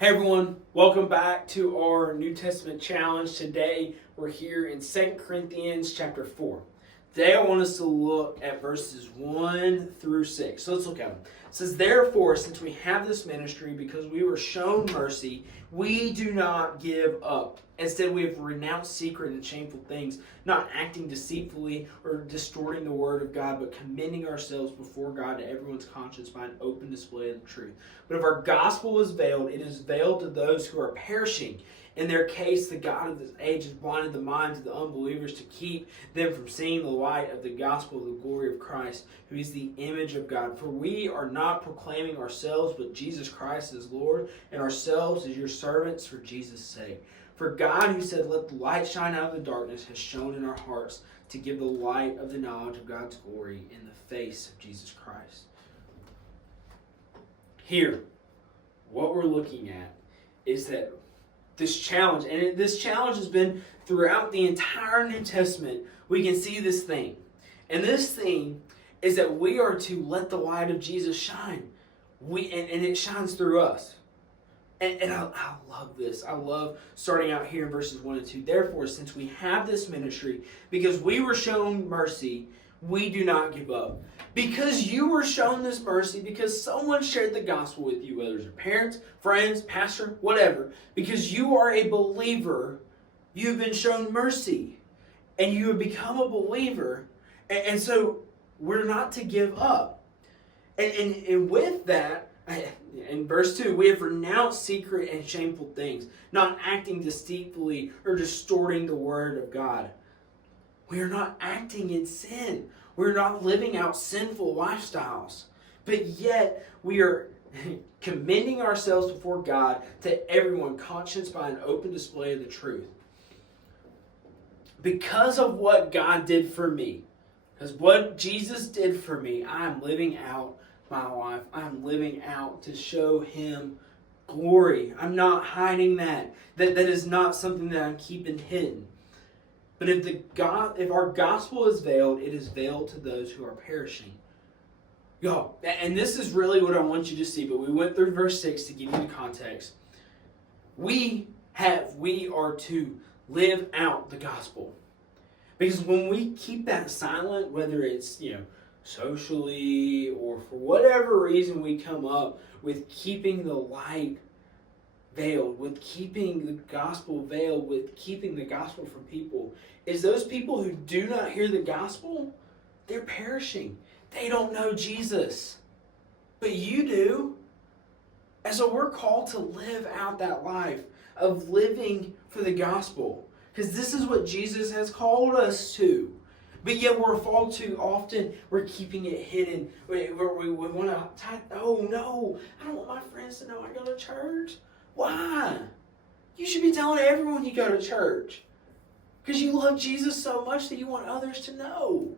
Hey everyone, welcome back to our New Testament challenge. Today we're here in 2 Corinthians chapter 4. Today I want us to look at verses 1 through 6. So let's look at them. It says, "Therefore, since we have this ministry, because we were shown mercy, we do not give up. Instead, we have renounced secret and shameful things, not acting deceitfully or distorting the word of God, but commending ourselves before God to everyone's conscience by an open display of the truth. But if our gospel is veiled, it is veiled to those who are perishing. In their case, the God of this age has blinded the minds of the unbelievers to keep them from seeing the light of the gospel of the glory of Christ, who is the image of God. For we are not proclaiming ourselves, but Jesus Christ as Lord, and ourselves as your servants for Jesus' sake. For God, who said, 'Let the light shine out of the darkness,' has shone in our hearts to give the light of the knowledge of God's glory in the face of Jesus Christ." Here, what we're looking at is that this challenge, and this challenge has been throughout the entire New Testament, we can see this theme. And this theme is that we are to let the light of Jesus shine. And it shines through us. And I love this. I love starting out here in verses 1 and 2. "Therefore, since we have this ministry, because we were shown mercy, we do not give up." Because you were shown this mercy, because someone shared the gospel with you, whether it's your parents, friends, pastor, whatever, because you are a believer, you've been shown mercy. And you have become a believer. And so we're not to give up. And with that, in verse 2, "We have renounced secret and shameful things, not acting deceitfully or distorting the word of God." We are not acting in sin. We're not living out sinful lifestyles. But yet, we are commending ourselves before God to everyone, conscious by an open display of the truth. Because of what God did for me, because what Jesus did for me, I am living out my life. I'm living out to show Him glory. I'm not hiding that. That is not something that I'm keeping hidden. But if our gospel is veiled, it is veiled to those who are perishing. Yo, and this is really what I want you to see, but we went through verse 6 to give you the context. We are to live out the gospel. Because when we keep that silent, whether it's, socially or for whatever reason we come up with keeping the light veiled, with keeping the gospel veiled, with keeping the gospel from people, is those people who do not hear the gospel, they're perishing. They don't know Jesus. But you do. And so we're called to live out that life of living for the gospel. Because this is what Jesus has called us to. But yet we're far too often, we're keeping it hidden. We want to, oh no, I don't want my friends to know I go to church. Why? You should be telling everyone you go to church. Because you love Jesus so much that you want others to know.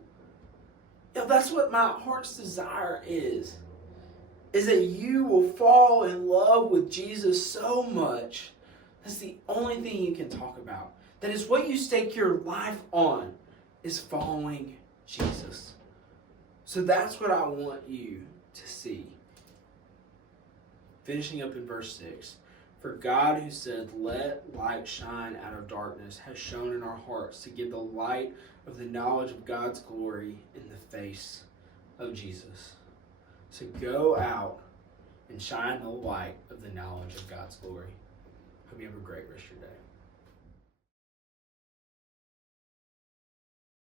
That's what my heart's desire is that you will fall in love with Jesus so much. That's the only thing you can talk about. That is what you stake your life on, is following Jesus. So that's what I want you to see. Finishing up in verse 6. "For God, who said, 'Let light shine out of darkness,' has shone in our hearts to give the light of the knowledge of God's glory in the face of Jesus." So go out and shine the light of the knowledge of God's glory. Hope you have a great rest of your day.